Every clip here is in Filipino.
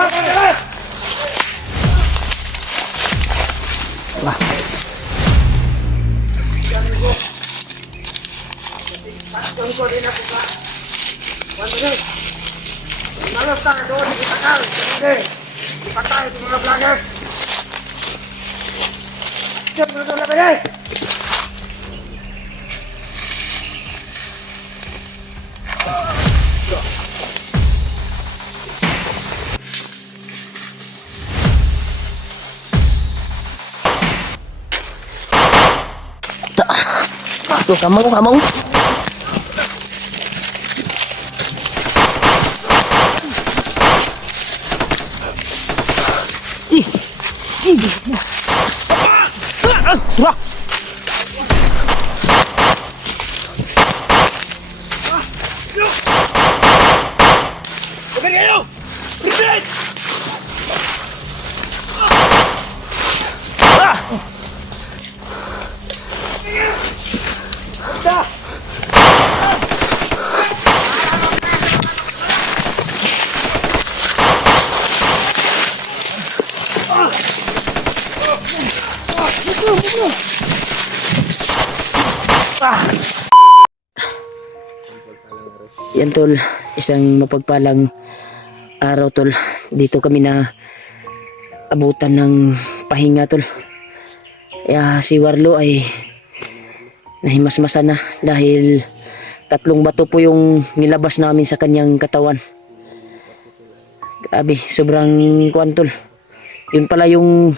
Wah. Tuh, kamong. Wah. Yan tol, isang mapagpalang araw tol. Dito kami na abutan ng pahinga tol. Kaya si Warlo ay nahimasmasa na dahil 3 bato po yung nilabas namin sa kanyang katawan. Grabe, sobrang kuwan tol. Yun pala yung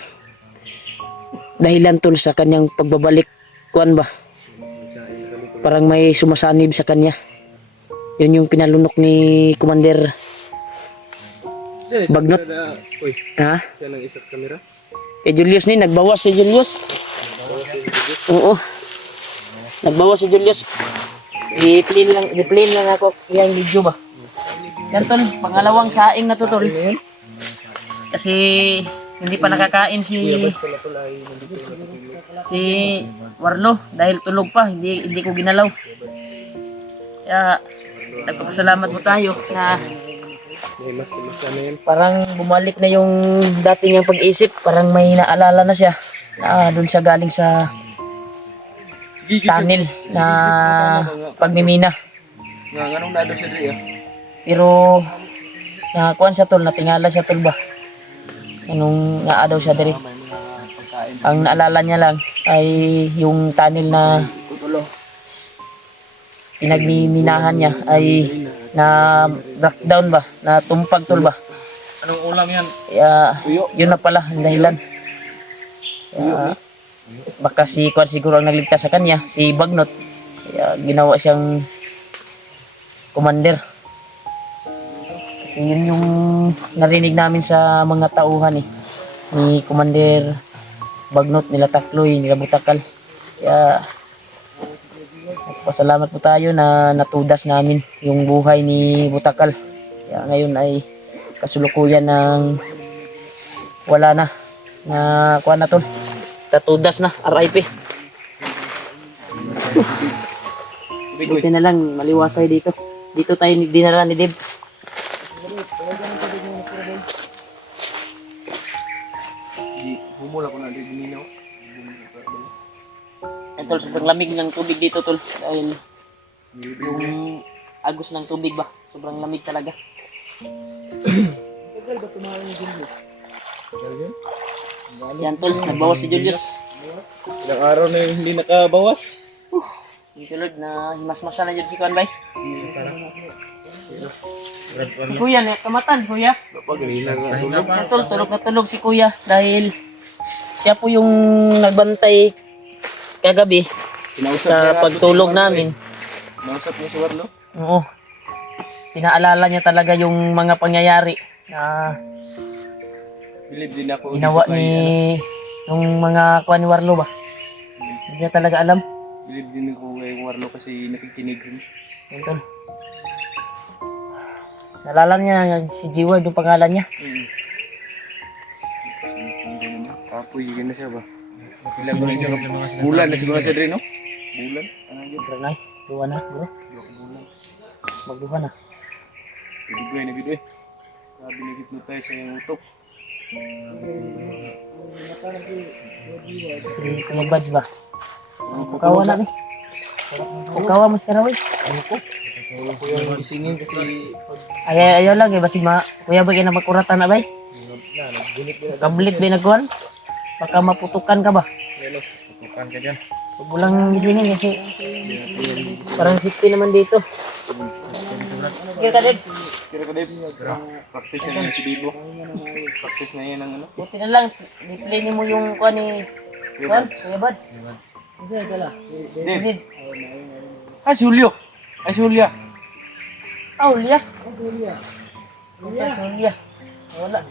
dahilan tol sa kanyang pagbabalik, kuwan ba? Parang may sumasanib sa kanya. Yun yung pinalunok ni Commander Bagnot. Ha? Siya nang isat kamera. Julius ni, nagbawas si Julius. Oo. Nagbawas si Julius. I-play lang ako yung video ba. Yan tol, pangalawang saing na to tol. Kasi hindi pa nakakain si Warlo dahil tulog pa, hindi ko ginalaw. Kaya nagpapasalamat po tayo na parang bumalik na yung dating niyang pag-isip, parang may naalala na siya na doon siya galing sa tunnel na pagmimina. Anong nado siya dito? Pero nakakuan siya tol, natingala siya tol ba? Anong naadaw siya diri? Ang naalala niya lang ay yung tunnel na pinagmiminahan niya ay na breakdown ba? Na tumpag tol ba? Anong ulam yan? Kaya yun na pala ang dahilan. Kaya, baka si Kwan siguro ang nagligtas sa kanya, si Bagnot. Kaya ginawa siyang commander. Kasi yun yung narinig namin sa mga tauhan ni Commander Bagnot, nila Takloy, nila Butakal. Kaya pasalamat po tayo na natudas namin yung buhay ni Butakal. Kaya ngayon ay kasulukuyan ng wala na kuha na tol. Tatudas na, RIP. Buti na lang, maliwasay dito. Dito tayo dinala ni Deb. Humula ko na dito nino. Tol, sobrang lamig ng tubig dito tol. Dahil yung agos ng tubig ba, sobrang lamig talaga. Tagal ba tumahan yung Julius? Tagal yun? Yan tol, nagbawas si Julius. Ilang araw na yung hindi nakabawas. Yung tulad na himasmasa na dyan si Kwan bay. Si Kuya, kamatan si Kuya. Napagalingan nga tulog. Yan tol, tulog na tulog si Kuya. Dahil siya po yung nagbantay kagabi sa pagtulog namin. Nausap niya si Warlo? Oo. Pinaalala niya talaga yung mga pangyayari na Bilib din ako. ginawa ni yung mga kuha ni Warlo ba. Hindi niya talaga alam. Bilib din ako kay Warlo kasi nakikinig rin. Yan tol. Nalala niya si G-Word yung pangalan niya. Kapoy, gano'n siya ba? Ilang ko na siya. Bulan na siguro siya rin, no? Bulan? Ano yun? Bro, nay. Duwa na, bro. Bulan. Magduha na. Nabidwe. Binigit-notay sa iyong utok. Si Kuya Bads ba? Pukawa na, be. Pukawa mo sa karaway. Wala ko yung gisingin kasi Ayaw lang, eh. Basig Kuya ba kayo na makuratan na, bay? Kablit ba nagkuhan? Baka maputukan ka ba? tutukan ka dyan. Huwag mo lang gisingin kasi parang safety naman dito. Kira ka, Deb. Kira ka, Dave. Practice na yan si Bibo. Practice na yan ang ano. Buti na lang, di-play niyo mo yung kuhan ni Kuya Bads. Dave. Ah, si Julio. Ay, si Julia. Ah, Julia. Julia. Wala.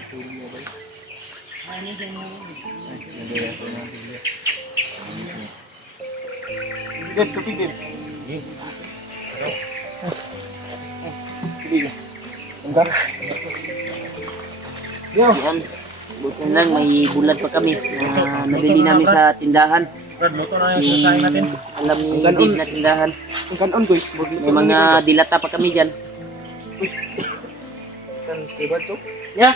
Dave, kapi, Dave. Yan. Buti na lang, may bulad pa kami na nabili namin sa tindahan. Alam ni Dave na tindahan. Ang kanon ko. May mga dilata pa kami dyan. Kan kay Badso. Ya.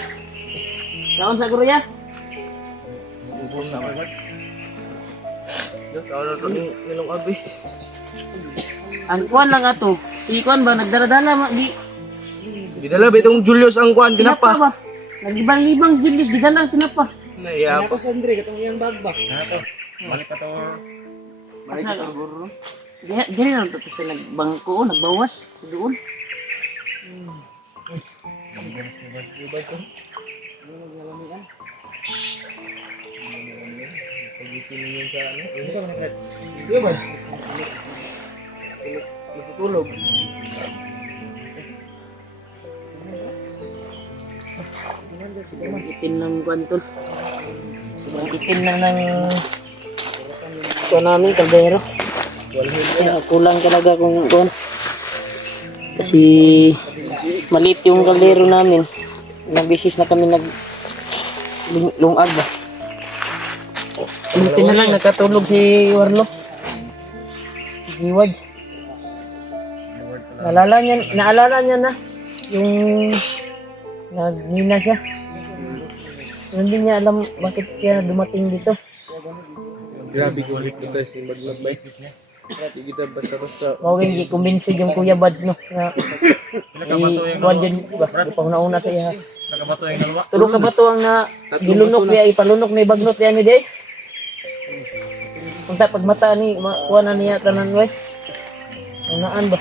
Naon sa guru ya? Nilong abi. Ang kuan lang ato. Si kuan ba nagdaradala di Didala ba itong Julius ang kuan tinapa tinapa? ba? Naglibang-libang si Julius gidala ang tinapa. Naiya. Ako Sandre, katong iyang bag ba? Balik ka to. Balik Asa? ka to, bro. Gani lang to sa nagbangko, nagbawas sa doon. Iya ba? Natutulog. Sobrang itim ng kuan tol. Sobrang itim na ng kuan namin kaldero. Kaya kulang talaga kung kuan. Kasi maliit yung kaldero namin. Ilang beses na kami lungag ba. Buti na lang nakatulog si Warlo. Si Giwad. Naalala niya na yung nagnina siya. Hindi niya alam bakit siya dumating dito. Grabe ko ulit ko tayo sa Badlab ba? Hindi kita basta-basta. Mawing i-convince yung Kuya Bads no. Na i-kuan din ba? Di pa una sa iya. Nakabato yung dalawa. Tulog ka ba to ang na gilunok niya ipalunok ni bagnot niya ni Day? Punta pag mata ni kuha na niya tanan we. Unaan ba?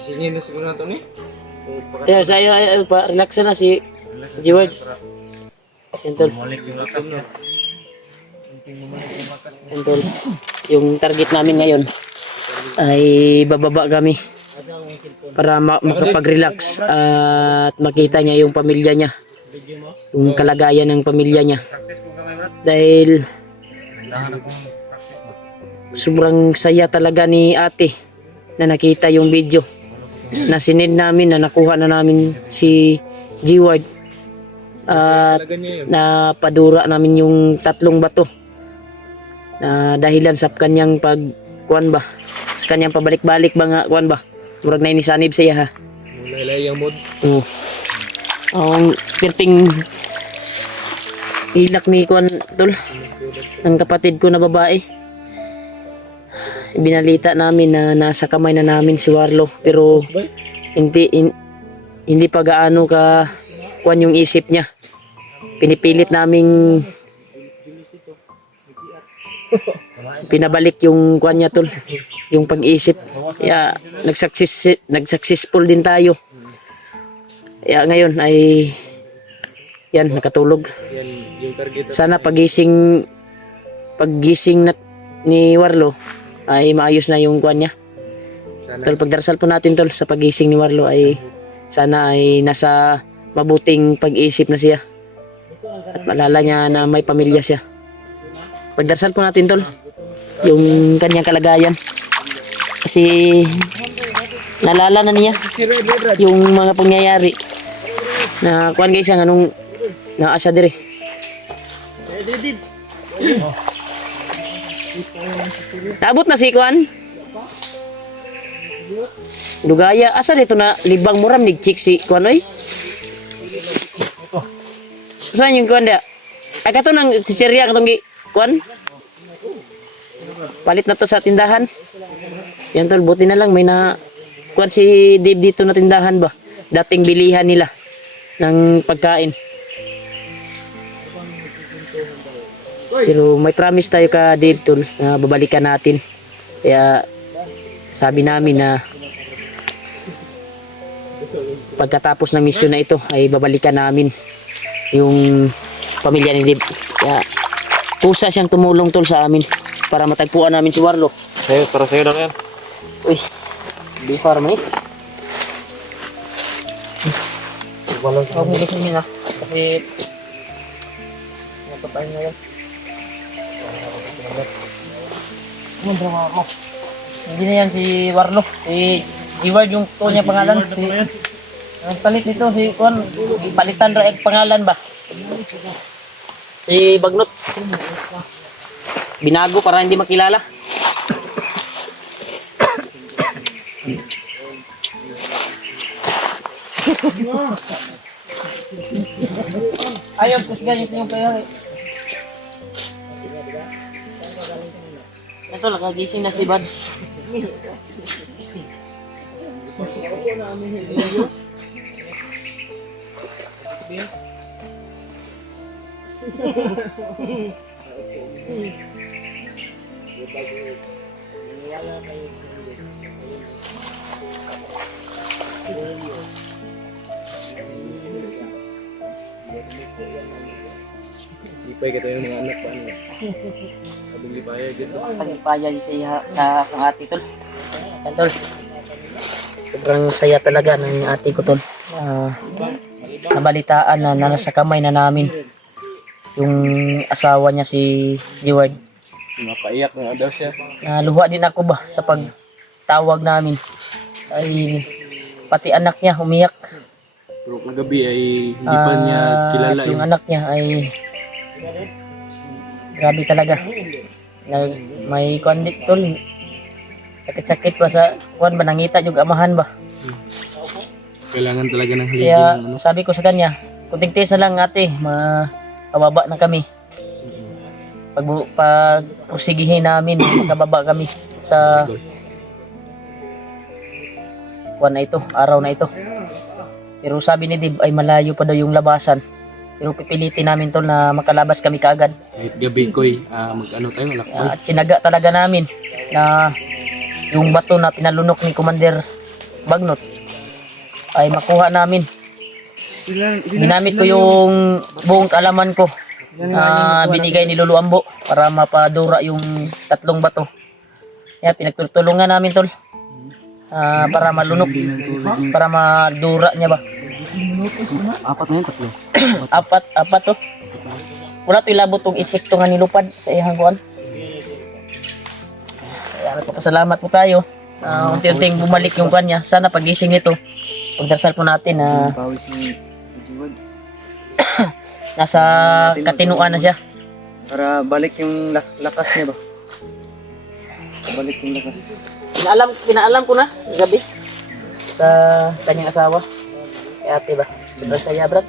Gisingin na siguro nato ni. Yeah, saya pa relax na si Jiward. Entol. Balik yung lakas niya. Entol. Yung target namin ngayon ay bababa kami para makapag-relax at makita niya yung pamilya niya. Yung kalagayan ng pamilya niya. Dahil sobrang saya talaga ni ate na nakita yung video na sinend namin, na nakuha na namin si G-Ward at napadura namin yung 3 bato na dahilan sa kanyang pagkuan ba, sa kanyang pabalik-balik ba nga kuan ba, murag na inisanib sa iya ha. Laylay yung mod. Oo. Ang pirting ilak ni kuan tol ng kapatid ko na babae. Binalita namin na nasa kamay na namin si Warlo, pero hindi pa gaano ka kuan yung isip niya. Pinipilit naming pinabalik yung kuan niya tol, yung pag-isip. Kaya nagsuccessful din tayo. Kaya ngayon ay yan, nakatulog. Yan yung target. Sana paggising na ni Warlo ay maayos na yung kuan niya. Sana. Tol, pagdarasal po natin tol sa pagising ni Warlo ay sana ay nasa mabuting pag-iisip na siya. At malala niya na may pamilya siya. Pagdarasal po natin tol, yung kanyang kalagayan. Kasi nalala na niya yung mga pangyayari na kuan guys ang anong naasa dire. Naabot na si kuan. Dugaya asa dito na libang muram nig chik si kuan oy. Saan yung kuan da? Ay kato nang chicherya katong gi kuan. Palit na to sa tindahan. Yan tol, buti na lang may na kuan si Dave dito na tindahan ba. Dating bilihan nila ng pagkain. Pero may promise tayo ka Dave tol na babalikan natin. Kaya sabi namin na pagkatapos ng misyon na ito ay babalikan namin yung pamilya ni Dave. Kaya pusa siyang tumulong tol sa amin para matagpuan namin si Warlo. Para sa'yo na yan. Uy, di farm eh. Walang Huwag mo gusto niyo na. Kasi napapain na yan. Ano drama mo? Hindi na yan si Warlo. Si Eward yung to niya pangalan. Ang palit nito si Juan. Palitan ra ang pangalan ba? Si Bagnot. Binago para hindi makilala. Ayaw, kusgan ito yung kaya. Ito, nakagising na si Buds. Lipay ka tayo ng mga anak pa. Abing lipaya dito. Basta lipaya yung sa ate tol. Yan tol. Sobrang saya talaga ng ate ko tol. Nabalitaan na nasa kamay na namin yung asawa niya si Jeward. Mapaiyak nga daw siya. Naluha din ako ba sa pagtawag namin. Ay pati anak niya umiyak. Pero kagabi ay hindi pa niya kilala Yung anak niya ay grabe talaga. May kondit tol. Sakit-sakit pa sa kuan ba nangita yung amahan ba. Kailangan talaga ng haligi Kaya ng ano. sabi ko sa kanya, kunting tiis na lang ate, makababa na kami. Pag pusigihin namin, makababa kami sa kuan na ito, araw na ito. Pero sabi ni Dib ay malayo pa daw yung labasan. Pero pipilitin namin tol na makalabas kami kaagad. Kahit gabi ko'y mag-ano tayo, lakbay. At sinaga talaga namin na yung bato na pinalunok ni Commander Bagnot ay makuha namin. Ginamit ko yung buong kaalaman ko na binigay ni Lolo Ambo para mapadura yung tatlong bato. Kaya pinagtulungan namin tol para malunok, para madura niya ba. Apat na yun, tatlo. Apat to. Wala to ilabot tong insekto nga nilupad sa ihang kuan. Kaya nagpapasalamat po tayo. Unti-unting bumalik yung kuan niya. Sana pagising nito, pagdarasal po natin na nasa katinuan na siya. Para balik yung lakas niya ba? Balik yung lakas. Pinaalam ko na gabi sa kanyang asawa. Kay ate ba? Sobrang saya, brad.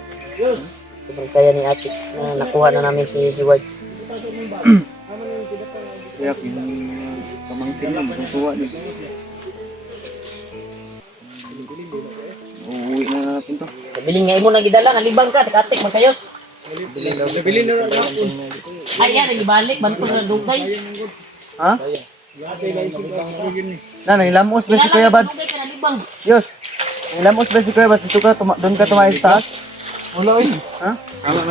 Sobrang saya ni ate na nakuha na namin si Jeward. Kaya yung pamangkin na matutuwa din. Uuwi na natin to. Biling nga imo nang gidala, nalibang ka, takatik magkayos. Nabilin na lang. Ay, yan, nagibalik, banto na dugay. Ha? Na, nangilamos ba si Kuya Bads? Dugay ka nalibang. Yos! Nangilamos ba si Kuya Bads? Ito ka, doon ka tumayo sa taas? Wala eh. Ha?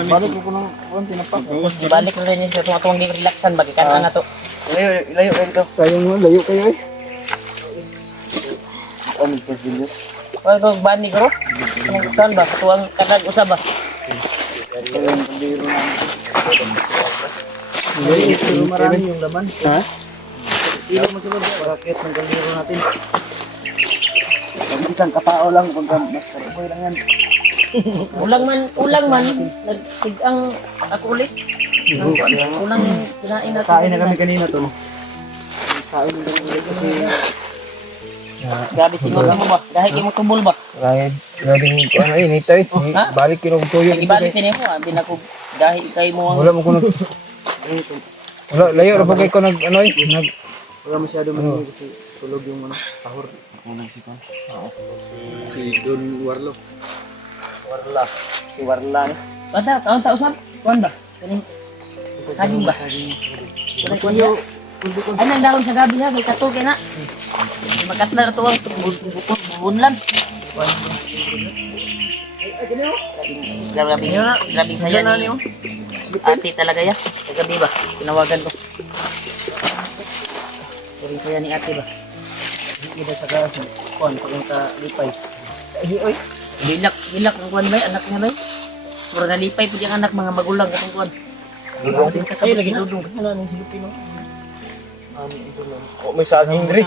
Balik ko ng konti na pa. Ibalik na rin yun sa tumatawang di relaxan, magkikanta na to. Ilayo kayo dito. Sayang mo, layo kayo eh. Ano ito, Julius? Ano bani ko? Saan ba? Tuwang kanag usab ba? Pero marami yung laman. Ha? Hindi mo sila bakit ng kaliro natin. Ang isang katao lang pagka mas karaboy lang yan. Ulang man nagtig ang ako ulit. Ulang kinain natin. Kain na kami kanina to. Kain na kami ulit kasi Grabe singol mo ba? Dahil kay mo tumbol ba? Ryan, grabe ko ano yun, ito eh. Ha? Balik yun ang tuyo. Ibalik din ako, abi na ko dahil kay mo ang Wala mo ko nag... Wala, layo na bagay ko nag, ano eh, wala masyado man kasi tulog yung ano, sahur. Si Don Warlo. si Warla ni. Bata, taon ta usab. Kuan ba? Kaning saging ba? Kuan yo. Ay nang daron sa gabi ha, kay kato kay na. Makatla ra to ang bunlan. Grabe saya ni ate talaga ya. Kagabi ba? Tinawagan ko. Grabe saya ni ate ba? Hindi ba sa gaso? Kuan pag ka lipay. Ay oy. Bilak ang kuan bay anak niya bay. Puro nalipay pud yung anak mga magulang katong kuan. Ay lagi dudong kana ning silupin no. may saging diri.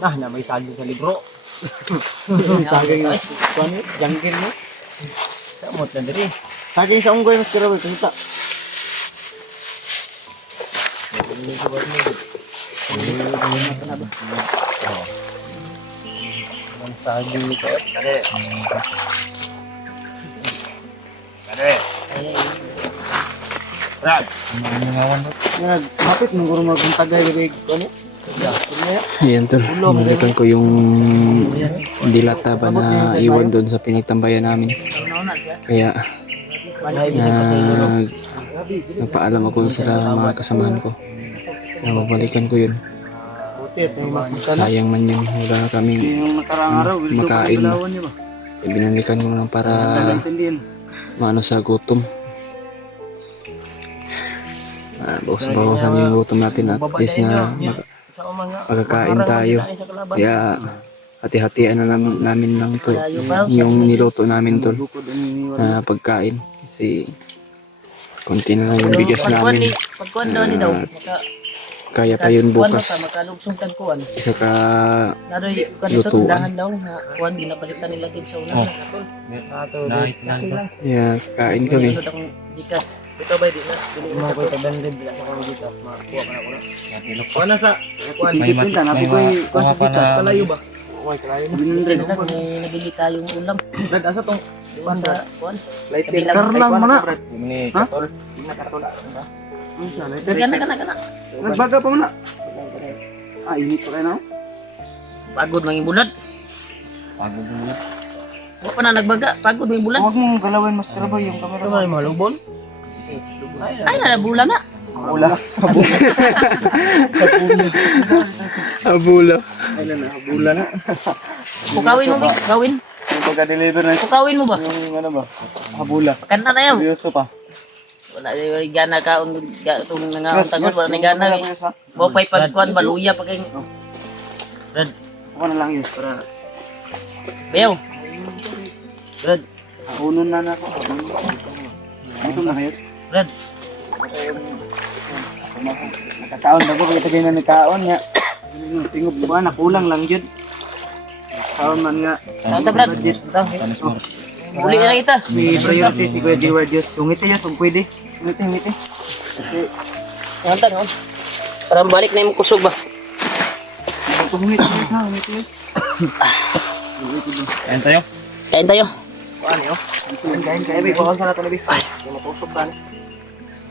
Nah, na may saging sa libro. Saging na. Kuan jungle no. Kamot na diri. Saging sa unggoy mas karaboy kita. Ang saging ko. Kapit mo guro magtagay gabig ko ni. Ayan tol, balikan ko yung dilata ba na iwan doon sa pinagtambayan namin. Kaya nagpaalam ako sa mga kasamahan ko. Babalikan ko yun. Buti at yung mas masala. Sayang man yun, wala na kaming Yung nakarang araw, wildo makain. pa galawan niya ba? binalikan ko lang para Sa intindihan. maano sa gutom. Bawas-bawasan yung gutom natin at least na magkakain tayo. Kaya hati-hatian na namin lang to yung niluto namin to na pagkain. Kasi konti na lang yung bigas namin. Pagkuan daw ni daw. Kaya pa yun bukas. Makalugsong tagkuan. Isa ka Naroy kanito Lutuan. tindahan daw na kuan ginapalitan nila gid sa una. kaya kain kami. Sunod akong gikas. Ito ba di na? Mo ko tabandid bila sa kong dito. Makuha pa na ko na. Kuha na sa kuan dipinta na ko kuha sa dito kalayo ba? Oy, kalayo mo. Binindre na may nabili tayong ulam. Brad asa tong Kuan sa kuan. lighter Kabilang- lang mo na. Ini Ha? katol. Ano siya lighter? Kana. Nagbaga pa mo na. Ah, init pa kayo na. Pagod mang bulad. Pagod mo. Wa pa na nagbaga, pagod mang bulad. Huwag mong galawin mas karabay yung camera. Ano ba malubon? Ay na bulan na. Wala. Abula. Ano na, bula na. Pukawin mo, Vic. Pukawin. Yung pagka-deliver na Pukawin mo ba? yung ano ba? Habula. Kanta na yaw. Seryoso pa. Wala yung gana ka itong nangaon tagon wala na gana. Mo pay pagkuan baluya pa kay Brad. Ako na lang yun para Beo. Brad. unon na na ako. Dito na kayo. Brad. Nakataon na ko kaya tagay na nagkaon nga. Tingob ba na kulang lang yun. Kaon man nga. Kanta Brad. Uli na kita. Si priority si Kuya G. Wardios. Sungiti yun, kung pwede. Ngiti. Kanta no. Para balik na yung kusog ba? Ngiti ha, ngiti. Ayan tayo. Kain tayo. Kain kaya, bay. Bawal ka na ito, bay. Ay, matusok ba?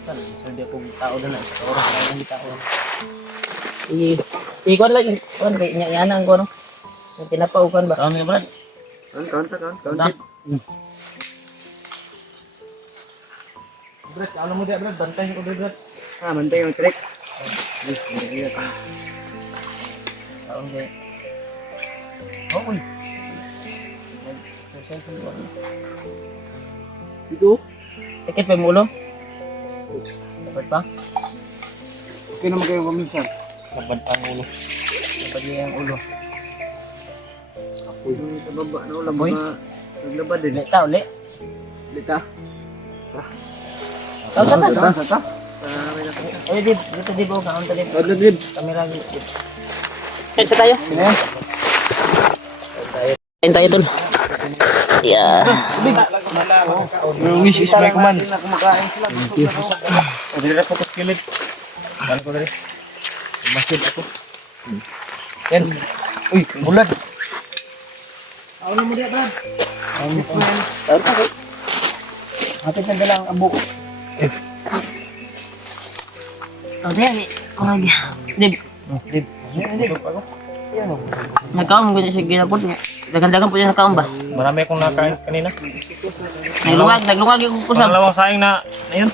Sabi ako tao na na sa oras na hindi tao. Ikuan lang, kuan kay nya ang ko no. Tinapaukan ba? Kaon ni Brad. Kaun. Brad, ano mo dia, Brad? Bantayin ko, Brad. Ah, bantay yung tricks. Kaon kay. Oh, uy. Exercise mo. Dito. Sakit pa mo ulo? Dapat pa? Okay naman kayo kuminsan. Dapat pa ang ulo. Dapat niya ang ulo. Sa baba na ulam mga naglabad din. Ulit ta, uli. Dita. Sa. Eh, Dib. Dito, Dib. O, kaunta, Dib. Kadlo Dib. Kamera, Dib. Kain tayo. Kain tayo, tol. Yeah. Wish is my command. Dili ra ko to kilit. Balik ko diri. Masjid ako. Yan. Uy, bulan. Hapit na dalang abo. Oh, diyan. Dib. Dib. Nakaon ko siya ginapot niya. Dagan-dagan po siya nakaon ba? Marami akong nakain kanina. Naglungag yung kusap. Pangalawang saing na ayun.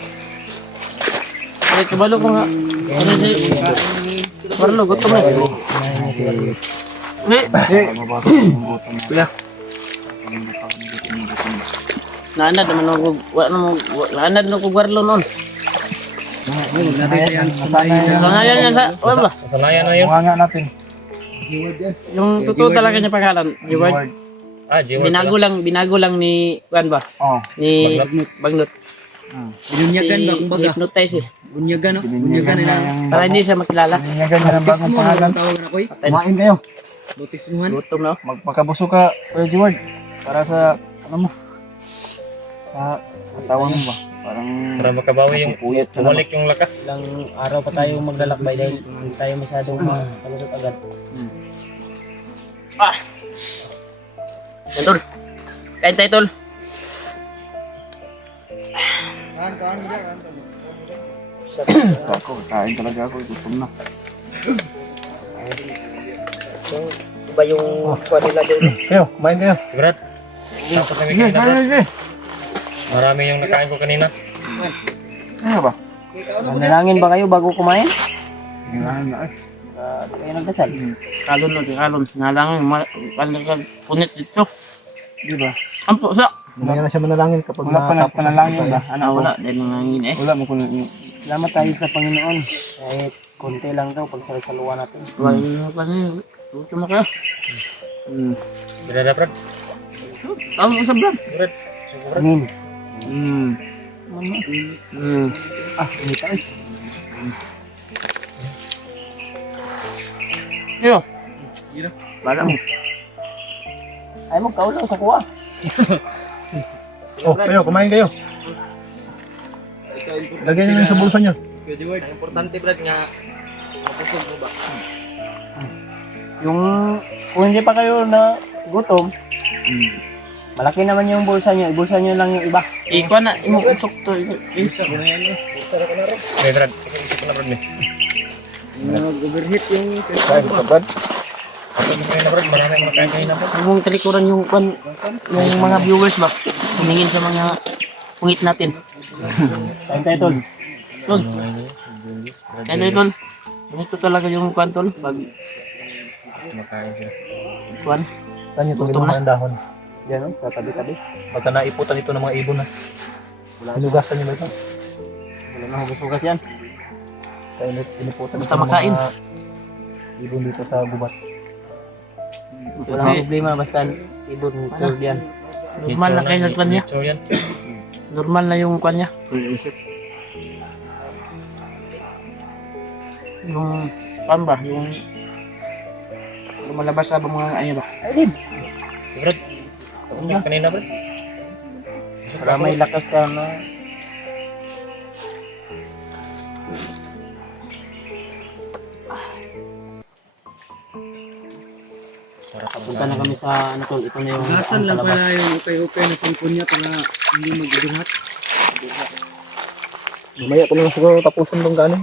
Ay, kabalo ko nga. Ano si... Marlo, gutom na. Kuya. Naanad naman ako. Naanad na ako gwarlo noon. Sangayan niya sa... Wala ba? Sasanayan na yun. Nga natin. Yung totoo talaga niya pangalan. Jeward. Ah, Jeward. Binago lang ni... Kuan ba? Oh. Ni... Bagnot. Binunyagan ba kumbaga? Hypnotize eh. Bunyagan no? Bunyagan na. Para hindi siya makilala. Bunyagan na ng bagong pangalan. Kumain kayo. Bautismuhan. Gutom na. Magpakabuso ka, Kuya Jeward. Para sa, ano mo? Sa tawag mo ba? Parang... Para makabawi yung bumalik yung lakas. Ilang araw pa tayo maglalakbay dahil hindi tayo masyadong makalusot agad. Ah! Yan, tol. Kain tayo, tol. Ako, kain talaga ako. Gutom na. Iba yung kuha nila doon. Kayo, kumain kayo. Brad. Tapos kami kanina, Brad. Marami yung nakain ko kanina. Ano ba? Manalangin ba kayo bago kumain? Kailangan na eh. Di kayo nagdasal? Kalon lang, kalon. Nalangin, punit dito. Di ba? Ampo, sa? Hindi na siya manalangin kapag panalangin ba? Wala, dahil nangangin eh. Wala mo kung Salamat tayo sa Panginoon. Kahit konti lang daw pag salusaluan natin. Wala pa rin. Gusto mo kayo? Brad, Brad. Ang sa vlog. Brad. Amin. Ah, hindi tayo. Yo. Bala mo. Ay mo kaulo sa kuha. Oh, kayo, kumain kayo. Lagyan niyo lang sa bulsa niyo. Ang importante Brad nga mapusog mo ba? Yung kung hindi pa kayo na gutom, malaki naman yung bulsa niyo. Ibulsa niyo lang yung iba. Ikaw na, imo usok to. Isa ko na yan. Okay, Brad. Isip ko na, Brad. Nag-overheat yung kain ka, Brad. Kanina, Brad. Marami akong nakain kanina, Brad. Yung talikuran yung mga viewers ba? Tumingin sa mga pungit natin. Kain tayo, tol. Tol. Kain tayo, tol. Ganito talaga yung kwan, tol. Pag Makain siya. kwan. Saan niyo Gutom itong mga dahan? Yan, no? Sa tabi-tabi. Pagka naiputan ito ng mga ibon na. Hinugasan niyo ba ito? Wala na hugas-hugas yan. Kaya iniputan Basta makain. Ibon dito sa gubat. Wala akong problema. Basta ibon. Tulad yan. Normal na kayo sa kwan niya. So, yan. Normal na yung kwan niya. Yung kwan ba? Yung lumalabas sa mga ano ba? Ay, Brad. Okay, kanina, Brad. para may lakas ka na. Punta na kami sa ano tol, ito na yung Gasan lang pala yung upay-upay na cellphone niya para hindi mag-idihat. Mamaya ko na siguro tapusin tong ganin.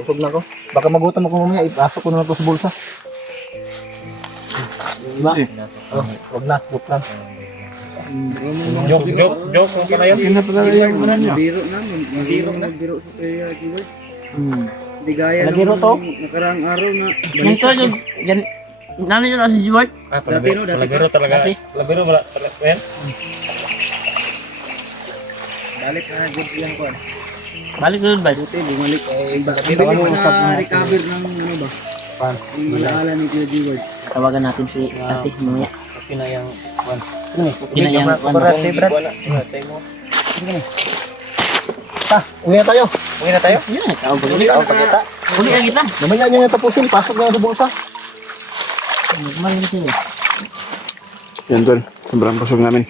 Busog na ako. Baka magutom ako mamaya, ipasok ko na ito sa bulsa. Diba? Oh, wag na, joke lang. Joke ko pala yan. Kina pala yung ano niya. Biro namin, magbiro sa kaya Gilbert. Hindi gaya Nagiro to? nakaraang araw na Ganito yung, gan, nano yun si Jibart? Ah, palabiro talaga. Dati. Palabiro, talaga. Yan. balik na good lang ko. Balik doon ba? Buti bumalik ay bibilis na recover ng ano ba? Yung alaala ni Kuya Gilbert. Tawagan natin si ate mamaya. Pinayang kwan. Kinayang Uwi na tayo. Uwi na tayo. Uli ang kita. Mamaya nyo yung tapusin. Pasok na yung bulsa. Yan tol, sobrang busog namin.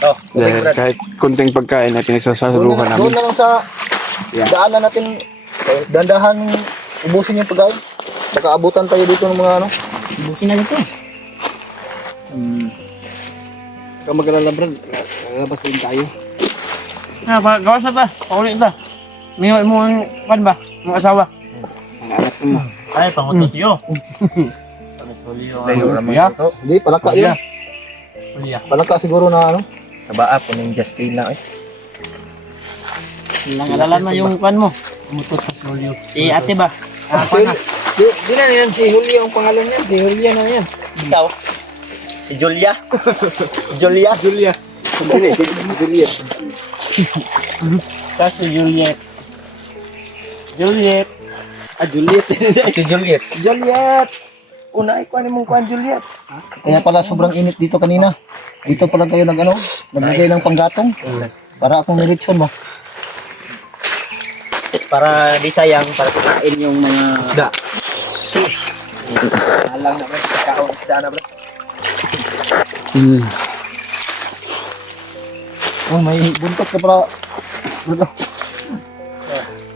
Oh, Dahil kahit kunting pagkain ay pinagsasaluhan namin. Doon na lang sa daanan natin. Dandahan ubusin yung pagkain. Saka abutan tayo dito ng mga ano. Bukin na dito. Ikaw mag-alala Brad. Lalabas din tayo. Gawas na ba? Paulit ba? May mo ang pan ba? Ang asawa. Ang anak mo. Ay, pangutot yun. Hindi, palaka yun. Palaka siguro na ano. Kabaa po ng Justin lang eh. Nangalalan na yung pan mo. Umutot sa solyo. Si ate ba? Di na yan si Julio ang pangalan niya. Si Julia na yan. Ikaw? Si Julia? Julias? Julia. Tapos si Juliet. Juliet. Si Juliet. Juliet! Una, ikuha mong kuhan, Juliet. Kaya pala sobrang init dito kanina. Dito pala kayo naglagay ng panggatong. Para akong niritson mo. Para di sayang, para kumain yung mga Isda. alang na bro. Kaon isda na bro. Oh, may buntot ka pala.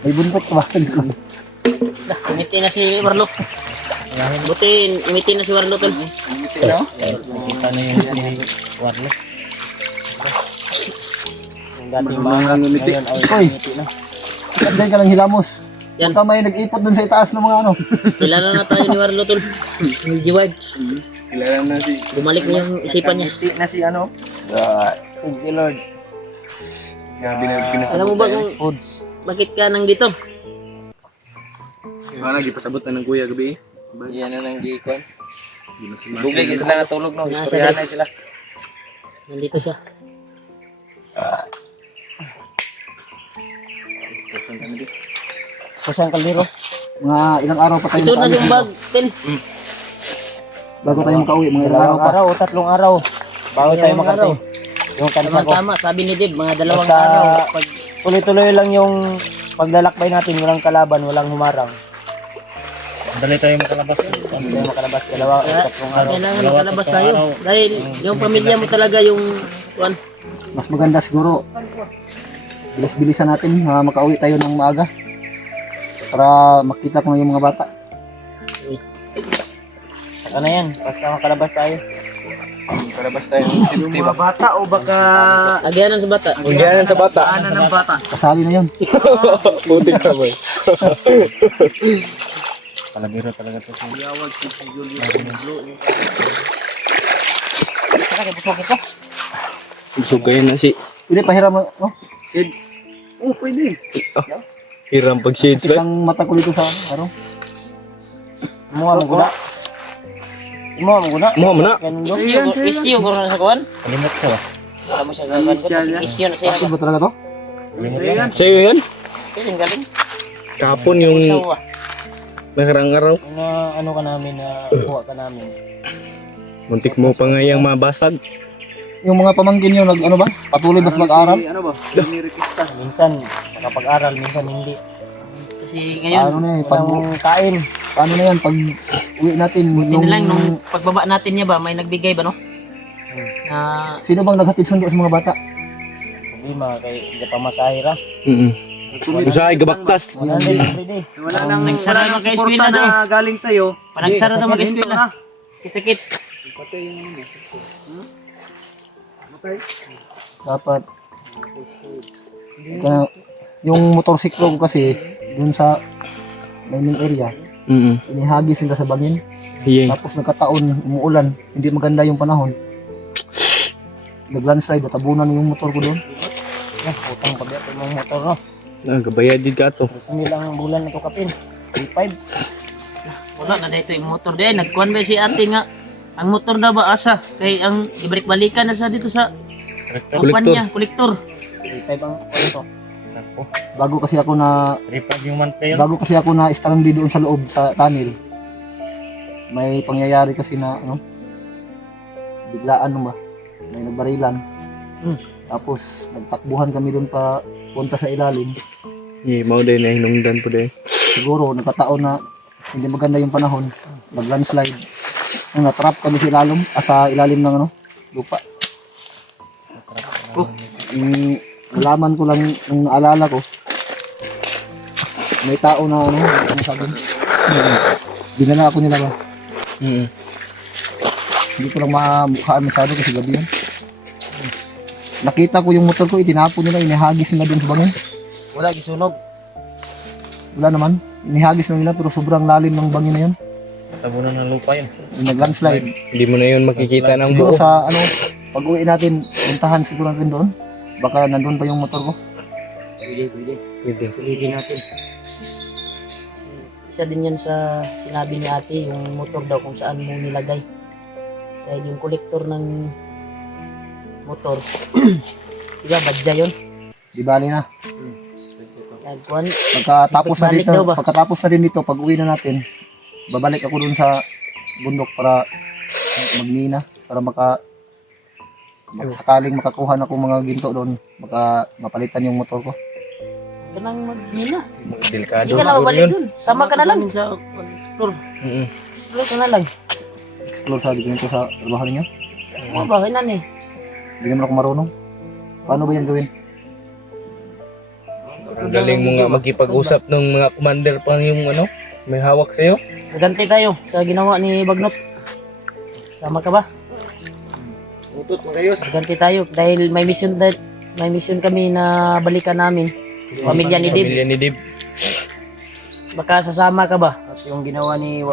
May buntot ka ba? Dah, imiti na si Warlock. Buti, imiti na si Warlock. Kita na yung Warlock. Yung dating mga ngayon ay Hoy! Diyan ka lang hilamos. Yan. Baka may nag-ipot dun sa itaas ng mga ano. Kilala na tayo ni Warlock tol. Yung G-Wife. Kilala na si... Bumalik na yung isipan niya. na si ano. Thank you Lord. Grabe na pinasabot. Alam mo ba kung bakit ka nang dito? Wala, pasabot na ng kuya gabi. yan na nang gikon. Bugay kasi sila natulog no. Nasa Istoryahan sa- na sila. Nandito siya. Kusang kaldero. Mga ilang araw pa tayo Isunod na yung bag, Tin. Bago tayo makauwi, mga ilang araw pa. Tatlong araw. Bago tayo Dalawang makatay. araw. Yung kansa Tama, ko. tama, sabi ni Dib, mga dalawang Basta- araw. Pag Tuloy-tuloy lang yung paglalakbay natin. Walang kalaban, walang humarang. Dali tayo makalabas. Dali tayo makalabas. Tatlong araw. kailangan makalabas tayo. Dahil yung pamilya mo talaga yung one. Mas maganda siguro. Bilis-bilisan natin makauwi tayo ng maaga. Para makita ko na yung mga bata. Saka na yan. Basta makalabas tayo. Makalabas tayo. Yung mga bata o baka Agyanan sa bata. Diyan sa bata. ano ng bata? Kasali na yun. Putik ka boy. Palabiro talaga to. Yawag si Julia. Busog kayo na si... Pwede pahiram mo. Oh, Kids. Oh, pwede. Hiram pag shades ba? ang mata ko dito sa ano. Mga maguna. Mga maguna. Mo na. Ganun do. Isyo ko na sa kuwan. Kalimot siya ba? Alam mo siya gagawin ko. Kasi isyo na siya. Bakit ba talaga to? Kalimot Sa'yo yan. lang. Sa'yo yan? Galing, galing. Kapon yung Usawa. nakarang araw. Na ano ka namin, na kuha ka namin. Muntik mo pa nga yung mabasag. Yung mga pamangkin yun, ano ba? Patuloy ba sa mag-aaral? Ano ba? Niripistas. Minsan, makapag-aral, minsan hindi. Kasi ngayon, Ano na eh, pag, Walang kain. paano na yan, pag uwi natin, yun lang, nung pagbaba natin niya ba, may nagbigay ba, no? Na, sino bang naghatid sundo sa mga bata? Problema, kay hindi pa masahira. Usahay gabaktas. 100 every day. Wala nang nagsara wala naman nang kay suporta eskwela na na galing sa'yo. panagsara daw mag-eskwela. Sakit. Dapat, yung motorsiklo ko kasi, dun sa mining area, inihagis sila sa bangin. Yeah. Tapos nagkataon, umuulan, hindi maganda yung panahon. Nag-landslide, tabunan yung motor ko doon. Utang pa biya sa mga motor, no? Nagabayad din ka to. Kasi nilang bulan na ito kapin. 3.5. Wala na dito yung motor din. Nagkuhan ba si ate nga, ang motor daw ba asa? Kay ang ibalik-balikan na sa dito sa kumpanya, kolektor. 3.5 ang kwento. Nako. Bago kasi ako na 3.5 yung monthly yun. bago kasi ako na stranded doon sa loob sa tunnel. May pangyayari kasi na ano, biglaan ba? May nagbarilan. Hmm. Tapos nagtakbuhan kami doon pa punta sa ilalim. Mau din na hinungdan po din. Siguro nagkataon na hindi maganda yung panahon. Nag-landslide. Natrap kami sa ilalim ng lupa. Nalaman ko lang nung naalala ko. May tao na ano sabi. Dinala ako nila ba? Hindi ko lang mamukhaan masyado kasi gabi yan. Nakita ko yung motor ko, itinapon nila, inihagis nila doon sa bangin. Wala gisunog. Wala naman, inihagis na nila pero sobrang lalim ng bangin na yun. Tabunan ng lupa yun. Yung nag-landslide. Hindi mo na yun makikita ng Siguro buo. sa pag-uwi natin, puntahan siguro natin doon. Baka nandun pa yung motor ko. Pwede. Silipin natin. Isa din yan sa sinabi ni ate, yung motor daw kung saan mo nilagay. Dahil yung kolektor ng motor, diba, badya yun. Di bali na. Nagkuhan, Pagkatapos na Balik dito, daw ba? pagkatapos na din dito, pag-uwi na natin, babalik ako doon sa bundok para magmina, para sakaling makakuha na akong mga ginto doon, mapalitan yung motor ko. ka nang magmina. Delikado. Hindi ka na mabalik dun. Sama ka na lang. Sa explore. Explore ka na lang. Explore sabi ko nito sa trabaho niyo. Mga bakit na eh. Hindi naman ako marunong. Paano ba yan gawin? Ang galing mo nga makipag-usap ng mga commander pa yung may hawak sa'yo. Gaganti tayo sa ginawa ni Bagnot. Sama ka ba? Utot magayos. Gaganti tayo dahil may mission kami na balikan namin. Pamilya ni Dib. Pamilya ni Dib. Baka sasama ka ba? At yung ginawa ni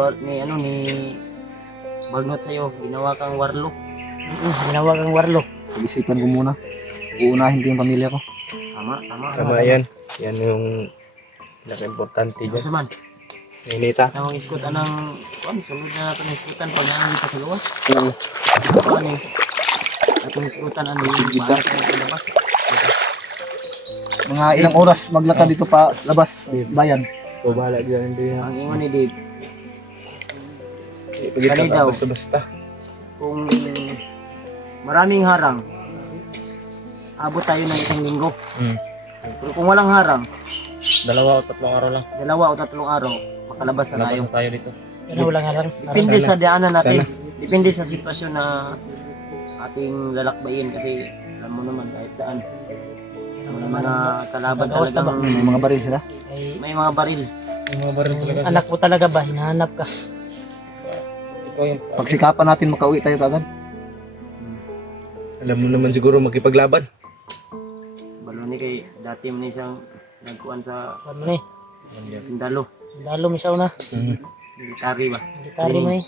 Bagnot sa'yo, ginawa kang warlo. Ginawa kang warlo. Pag-isipan ko muna. Uunahin ko yung pamilya ko. Tama yan. Yan yung pinaka-importante Ano dyan. saman? Ninita. Namang iskutan ng sunod na natin ang iskutan pag nandito sa luwas. Oo. Ano eh? Atong iskutan yung maalas na sa labas. Mga ilang oras maglakad dito pa labas, bayan. So, bahala dyan. Hindi Ang ingon ni Dave, Pagkita daw. ka basta-basta. kung maraming harang, abot tayo ng 1 linggo. Pero kung walang harang, 2 o 3 araw lang. 2 o 3 araw, makalabas na tayo. Tayo dito. Yan na walang harang. Depende sa daanan natin. Depende sa sitwasyon na ating lalakbayin kasi alam mo naman kahit saan. May mga kalaban Magawas na ba? talagang May mga baril sila. Ay, may mga baril. Yung mga baril talaga. anak mo talaga ba? Hinahanap ka. Ikaw yung Pagsikapan natin makauwi tayo kagad. Alam mo naman siguro makipaglaban. Baloni kay dati man siyang nagkuan sa Ano na eh. Tindalo. Lalo misaw na. Military ba? Military mo eh.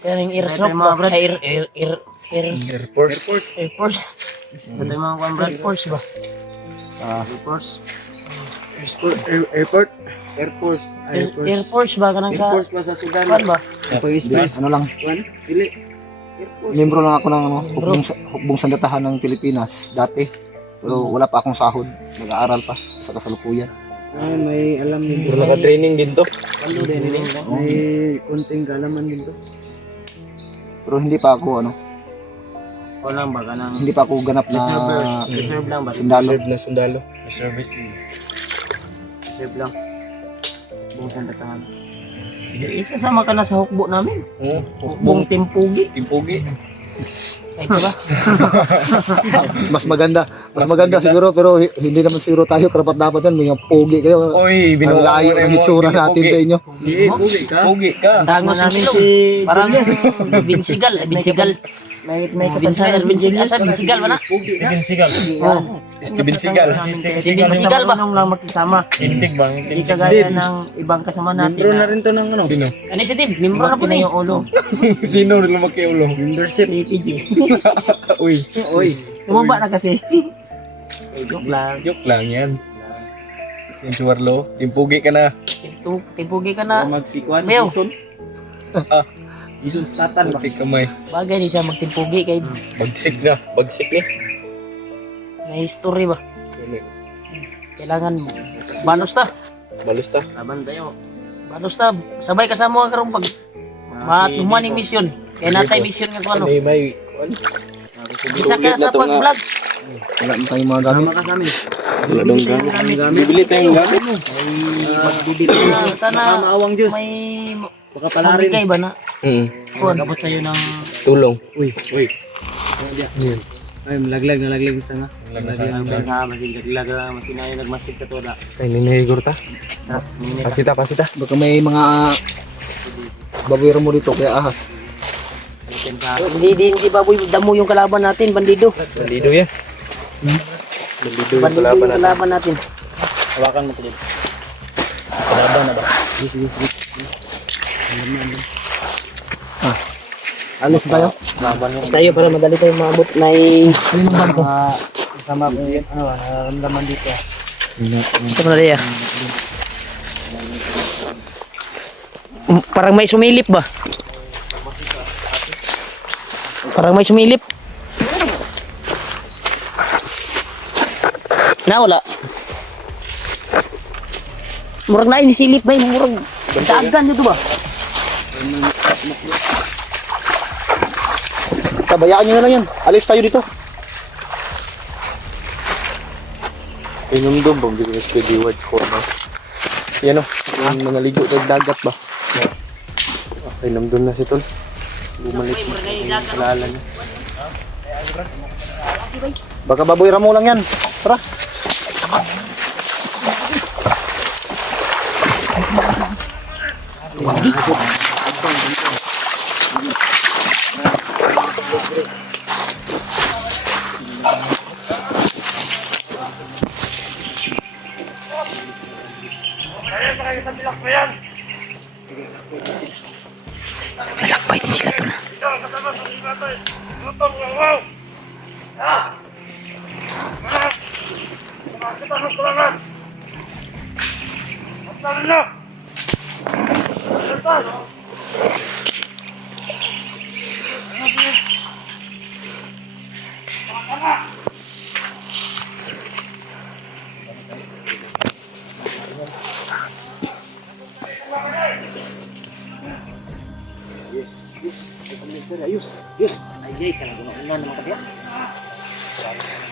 Kaya yung airsoft Ito yung mga ba? brad. Ay, Air Force. Air Force. Ito yung mga kuan brad. Air Force ba? Air Force. airport. Air Force. Air Force ba? Kanang sa... ba sa Sudan? Kuan ba? Ano lang, Dili. membro lang ako ng hukbong sandatahan ng Pilipinas dati. Pero wala pa akong sahod. Nag-aaral pa sa kasalukuyan. May alam din. Puro naka-training din to. May konting kalaman din to. Pero hindi pa ako O lang ba kanang hindi pa ako ganap na reserve lang ba? sundalo. Reserve na sundalo. Service. Reserve lang. Buong sandatangan. Isasama ka na sa hukbo namin. Hukbong Timpugi. Timpugi. Ay, ito ba? Mas maganda siguro pero hindi naman siguro tayo karapat dapat yan. Mga pogi kayo. Oy, Ang layo ng itsura natin sa inyo. Pugi ka. Pugi ka. Tangos namin namin si Parang Binsigal. Binsigal. may Binsigal. Binsigal. Asa? Binsigal ba na? Steven Seagal. Steven Seagal. Steven Seagal ba? Marunong lang makisama. Intig ba? Hindi kagaya ng ibang kasama natin Membro na na rin to ng ano. Sino? Ano si Dib? Membro na po lumaki na na eh. yung ulo. Sino lumaki ulo? Membership ni PG. Uy, Tumaba na kasi. Joke lang. joke lang yan. Yan si Warlo. Timpugi ka na. Tipugi ka na. Magsikwan. Meow. Ison statan ba? Pati kamay. Bagay ni siya magtimpugi kay Bagsik na. Bagsik ni. may history ba? Kailangan balos ta. Balus ta. Laban tayo. Balos ta. Sabay kasama ka karong pag matumaning mission. Kaya natay mission nga kung ano. May Isa ka sa pag-vlog. Wala mo tayong mga gamit. Wala dong gamit. Bibili tayong gamit. Sana Maawang Diyos. may Baka palarin. magbigay ba na? Kuwan. Magabot sa'yo ng... Tulong. Uy. Ay, malaglag isa nga. Malaglag na sa malaglag na masinayo nagmasid sa toda. Ay, ninahigor ta. Pasita. Baka may mga baboy mo dito kaya ahas. Hindi baboy damo yung kalaban natin, bandido. Bandido yan. Bandido yung Bandido kalaban yung natin. kalaban natin. Hawakan mo ko dito. Kalaban na ba? Alis tayo. Basta tayo para madali tayo maabot na Kasama ko yun. Ano, nararamdaman dito. Gusto mo na diya? Parang may sumilip ba? Parang may sumilip. Na wala. Murag na inisilip ba? Murag dagan dito ba? Kabayaan nyo na lang yan. Alis tayo dito. Inumdum ba? Hindi ko na words ko. Yan o. Yung mga ligo sa dagat ba? Inumdum na si Tol. Bumalik. Alala niya. Baka baboy ramo lang yan. Tara. Malakbay din sila to na.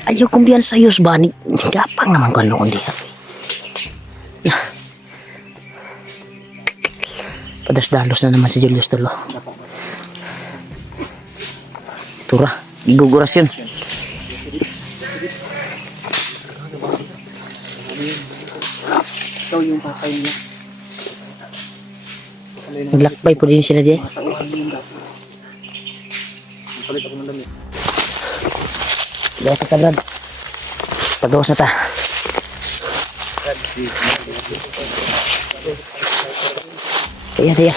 Ayaw kumbiyansa ayos ba? Gapang naman ko noon diha. Padas-dalos na naman si Julius Tulo. Tura, iguguras yun. Ikaw yung patay niya. Naglakbay po din sila diya. Gawas na ta, Brad. Pagawas na ta. Tiya.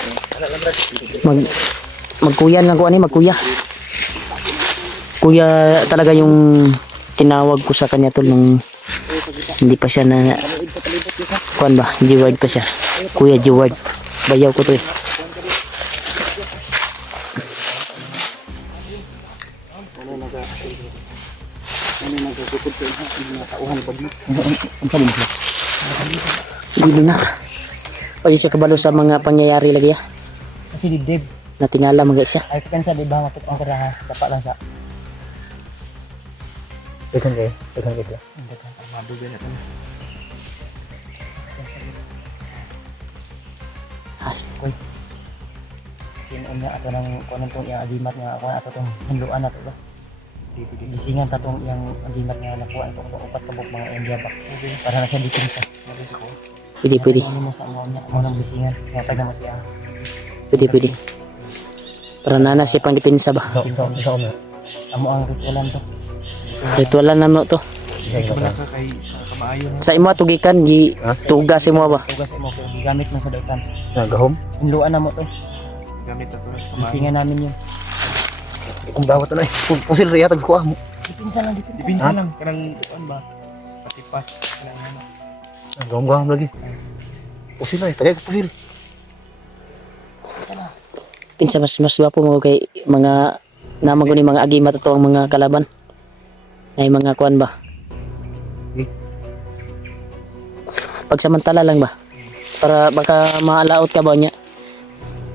Magkuya lang ko ani, magkuya. Kuya talaga yung tinawag ko sa kanya tol nung hindi pa siya na kuan ba, G-word pa siya. Kuya G-word. Bayaw ko to eh. Hindi na. Pag siya kabalo sa mga pangyayari lagi ah. Kasi di Dave. Natingala mga siya. Ay kansa di ba matutong ka na dapat lang sa. Tekan kayo. Mabugay na kami. Asli. Kasi una ato nang kuno tong yang agimat nga ako ato tong hinluan ato ba. Gisingan ta tong yang agimat nga nakuha itong upat kabuk mga India ba. Para na siya dito sa. Pwede. Ano mo sa mga nang bisingan nga taga mo siya. Pwede. Para nana siya pang depensa ba? Ikaw mo. Amo ang ritualan to. Ritualan na no to. Sa imo tugikan gi tugas imo ba? Tugas mo kay gigamit man sa daytan. Nagahom. Hinluan na mo to. Gamit na to. Bisingan namin yun. Kung dawat na eh. Pusil riya tagkuha mo. Dipinsa lang. Kanang ano ba? Patipas. Kanang ano. Gawang lagi. Pusil na eh. Tagay ko pusil. Pinsa mas gwapo mo kay mga namang ni mga agimat ato ang mga kalaban. Ay mga kuan ba? Pagsamantala lang ba? Para baka maalaot ka ba niya?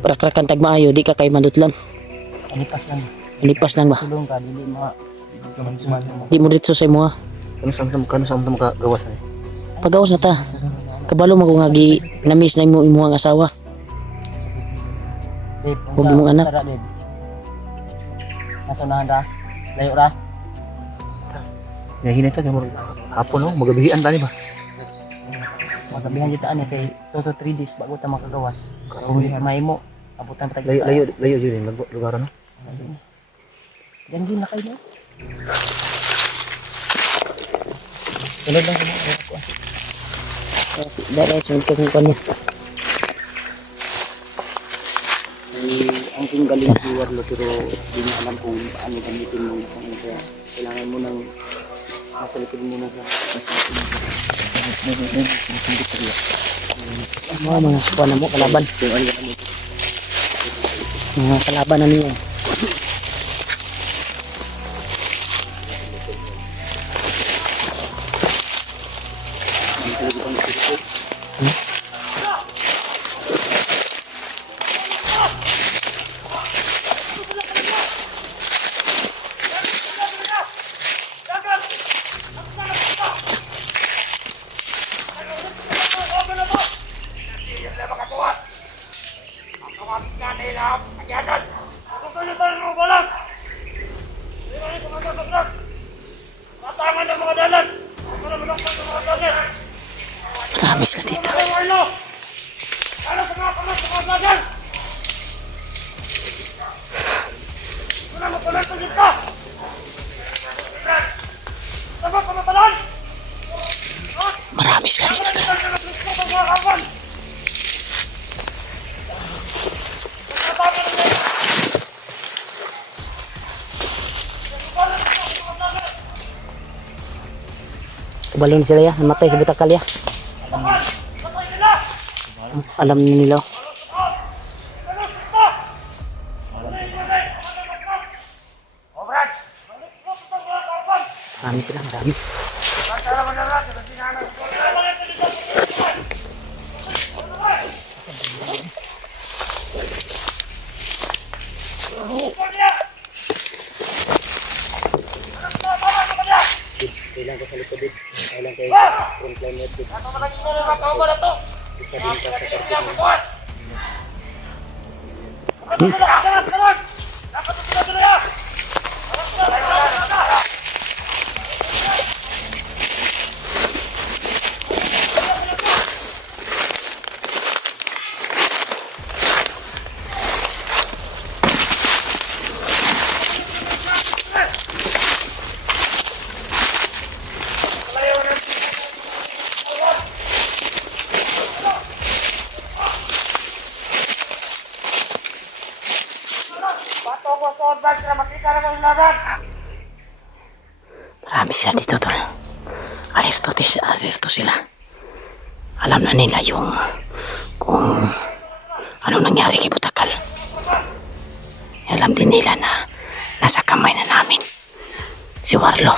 Para krakan tag maayo di ka kay mandutlan. Anipas lang. Lipas lang ba? Sulong ka, dili magsuman mo. Di mo dito sa imo ha. Kano sa makagawas ay? Pagawas na ta. Kabalo mo kung nga na-miss na mo imuhang asawa. Dave, Huwag mong anak. Tara, Dave. Nasa unahan ra? Layo ra? Yahin ito, kaya hapon no, magabihian tani ba? Magabihan dito ani kay 2 to 3 days bago ta makagawas. Kung di may mo, abutan pa tag Layo yun, lugar no? Diyan din na kayo. Tulad lang ko. Dahil sunod ka kung kanya. Ang kung galing si Warlo pero di na alam kung paano gamitin mo na kung kaya kailangan mo nang nasa likod mo na siya. Mga suwan na mo, kalaban. Mga kalaban na niyo. Marami sila dito. Marami sila dito. Balon sila ya, namatay sa butakal ya. Alam na nila. Marami sila, marami. Marami sila dito, tol. Alerto sila. Alam na nila yung kung anong nangyari kay Butakal. Alam din nila na nasa kamay na namin si Warlo.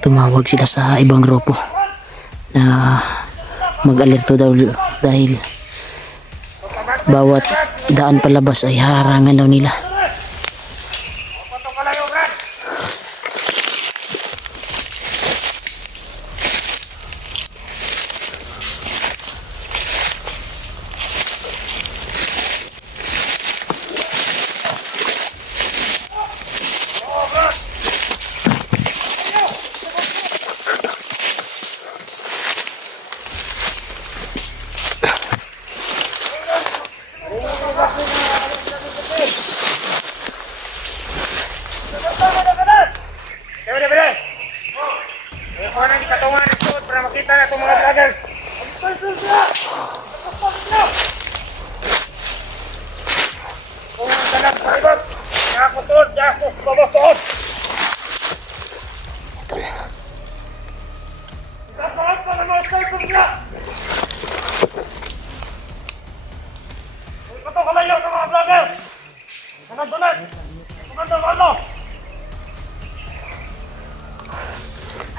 Tumawag sila sa ibang grupo na mag-alerto daw dahil bawat daan palabas ay harangan daw nila.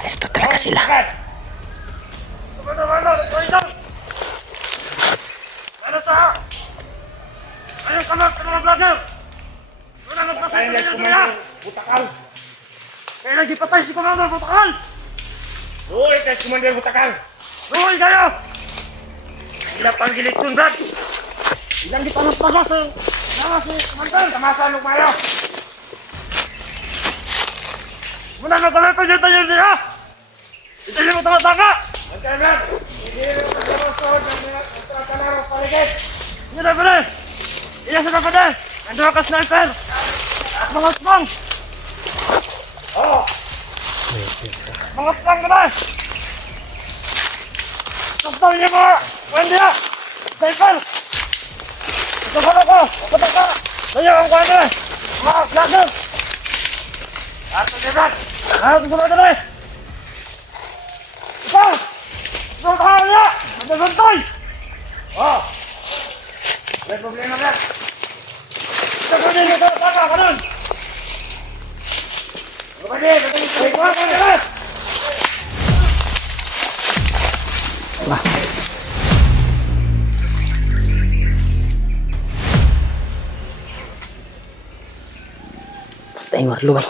Alerto talaga sila. ipatay si Commander Butakal! Luhoy kay Commander Butakal! Luhoy kayo! Ilang panggilit sundan! Ilang di panas-panas eh! Namas si Commander! Tamasan ng mayo! Muna na kami pa dito yun niya! Ito yung mga tanga! Magkailan! Hindi rin ang pagkaroon ng mga kalaro paligid! Hindi na pala! Iya sa kapatid! Nandun ka sniper! At mga spang! Oh! Mga spang na ba? Tuktaw niyo mga! Wendia! Sniper! Ito ka na ko! Papatak ka! Layo ang kwan nila! Mga flagger! Ato niyan! Ato sa mga dali! Ito! Ito ang tahanan niya! Magdagantay! Oh! May problema ka! Ito ka din! Ito! Taka ka nun! Ito ka din! Ito ka din! Tayo marluway.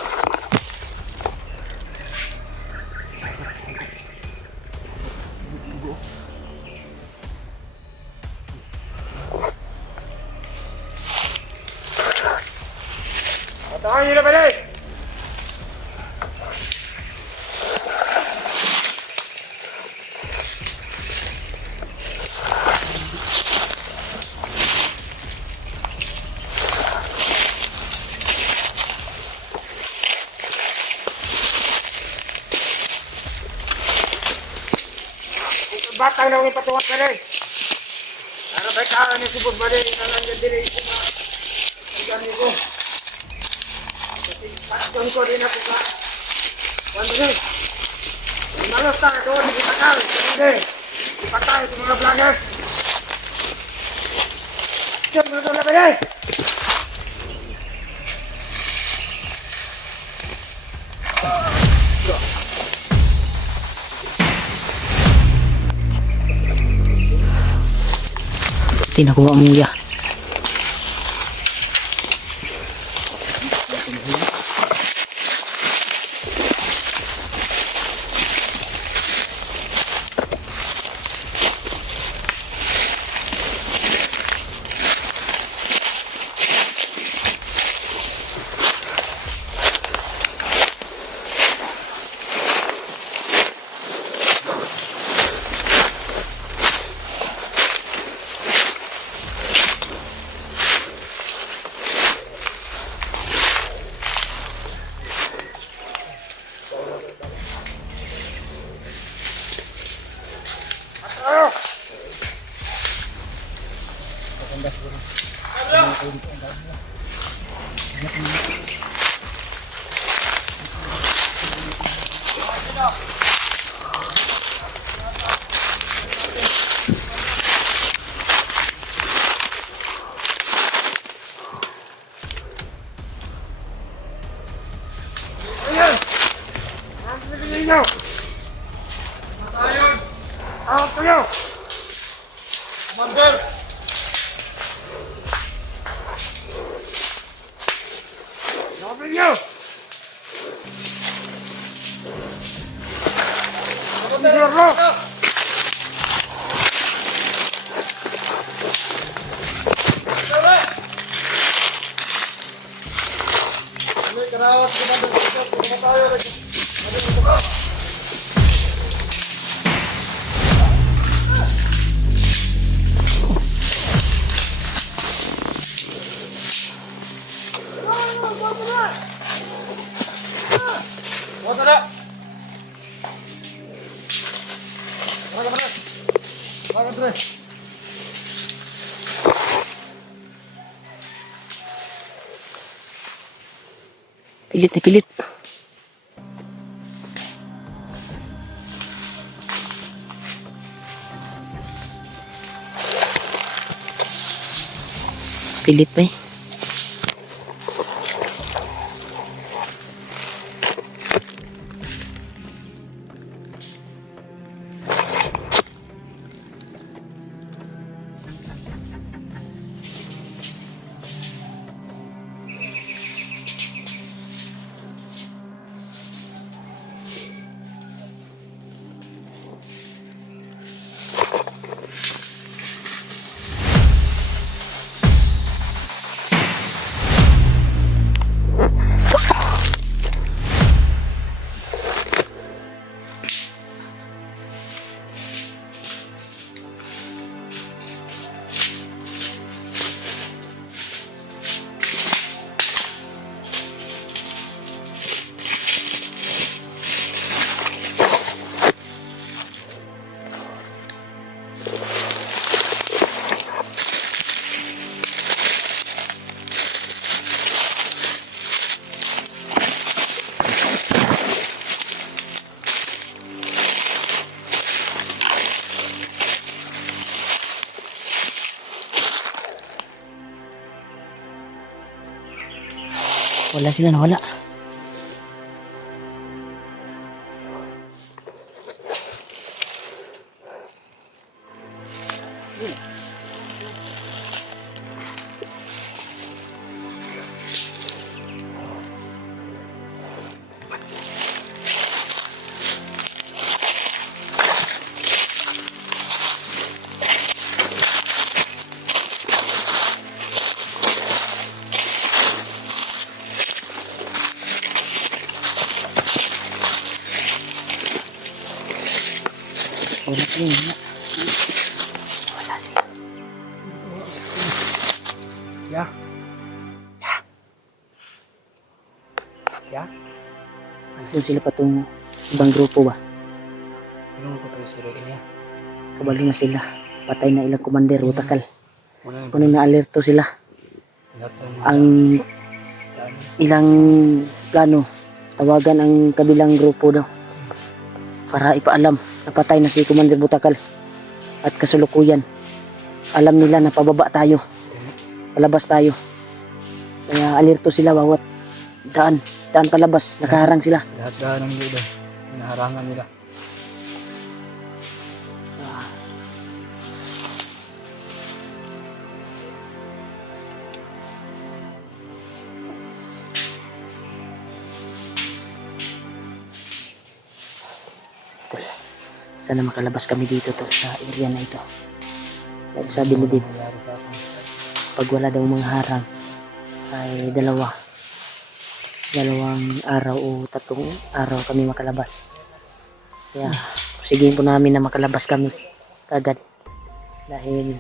Tahan niyo na pala! Batang na ulit patungan ka rin. Ano ba ka ni subog ba rin? Nandiyan din ay kuma. Nandiyan ko. Kasi patong ko rin ako ka. Wando rin. Malos ka na doon. Hindi patay. Hindi. Patay sa mga vloggers. Diyan mo na doon na ba rin? Tinakuha mo ya. Ayan! Ang pinigil ninyo! Ayun! Out kayo! Commander! Sabi niyo! Commander! Pilit na pilit. Pilit pa eh. Wala sila, nawala. Wala sila, wala. Wala sila. Ya. Doon sila patungo. Ibang grupo ba? Ano ko tayo sila niya? Kabalo na sila. Patay na ilang commander, utakal. Kung na-alerto sila. Ang ilang plano, tawagan ang kabilang grupo daw. Para ipaalam, napatay na si Commander Butakal. At kasulukuyan, alam nila na pababa tayo. Palabas tayo. Kaya alerto sila bawat daan palabas, nakaharang sila. Lahat ng luda, hinaharangan nila. Sana makalabas kami dito to sa area na ito. Dahil sabi ni Dave, pag wala daw mga harang ay dalawang araw o 3 araw kami makalabas. Kaya sigihin po namin na makalabas kami kagad dahil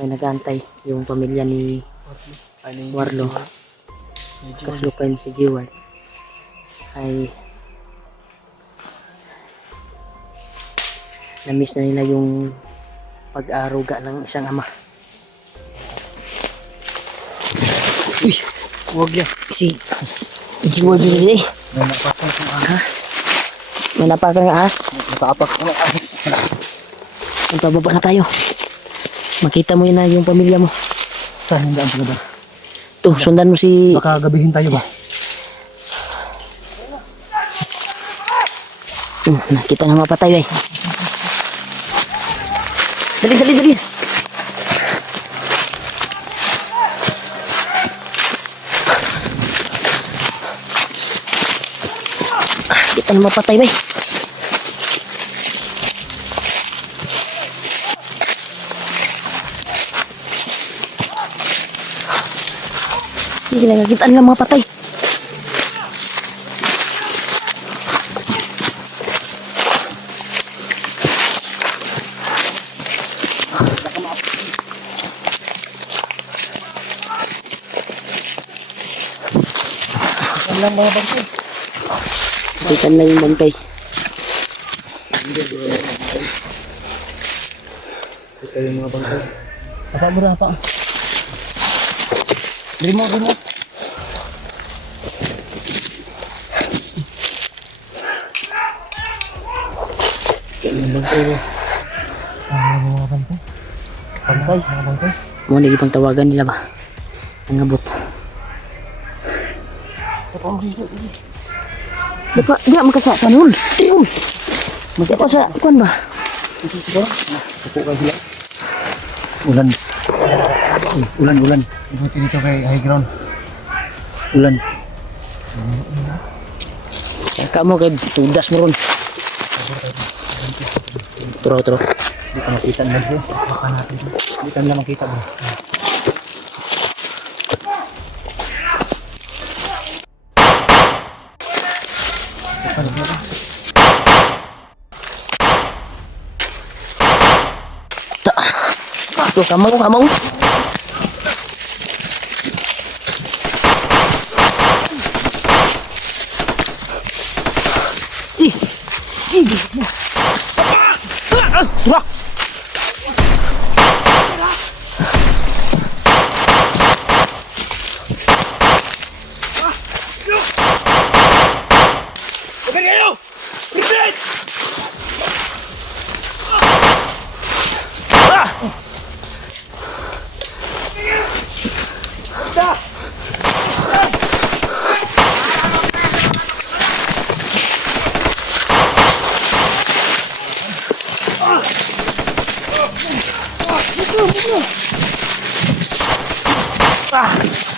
may nag-aantay yung pamilya ni Warlo, kaslukan si Jewel ay na-miss na nila yung pag-aaruga ng isang ama. Uy! Huwag yan. Si Jewel din eh. Ha? May napakan ng ahas? Nakaapak ng ahas. Magpababa na tayo. Makita mo yun na yung pamilya mo. Saan hindi ang pagkada? Ito, sundan mo si... Baka gabihin tayo ba? Nakita na mapatay eh. Dali. Kita na mapatay ba eh. Hindi na kita nila mapatay. Lang mga bangkay. Ikan lang yung bangkay. Ito yung mga bangkay. Apa mo na pa? Remote. Yung bangkay ba? Mga bangkay. Mga bangkay. Muna ibang tawagan nila ba? Ang abot. Dapat dia makasa tanul. Magkapa sa kuan ba? Ulan. Ibuti dito kay high ground. Ulan. Kamu kay tudas mo ron. Turo. Hindi ka makita na bro. Baka natin. Hindi ka nila makita bro. Tuh kamu. Wah. Ah!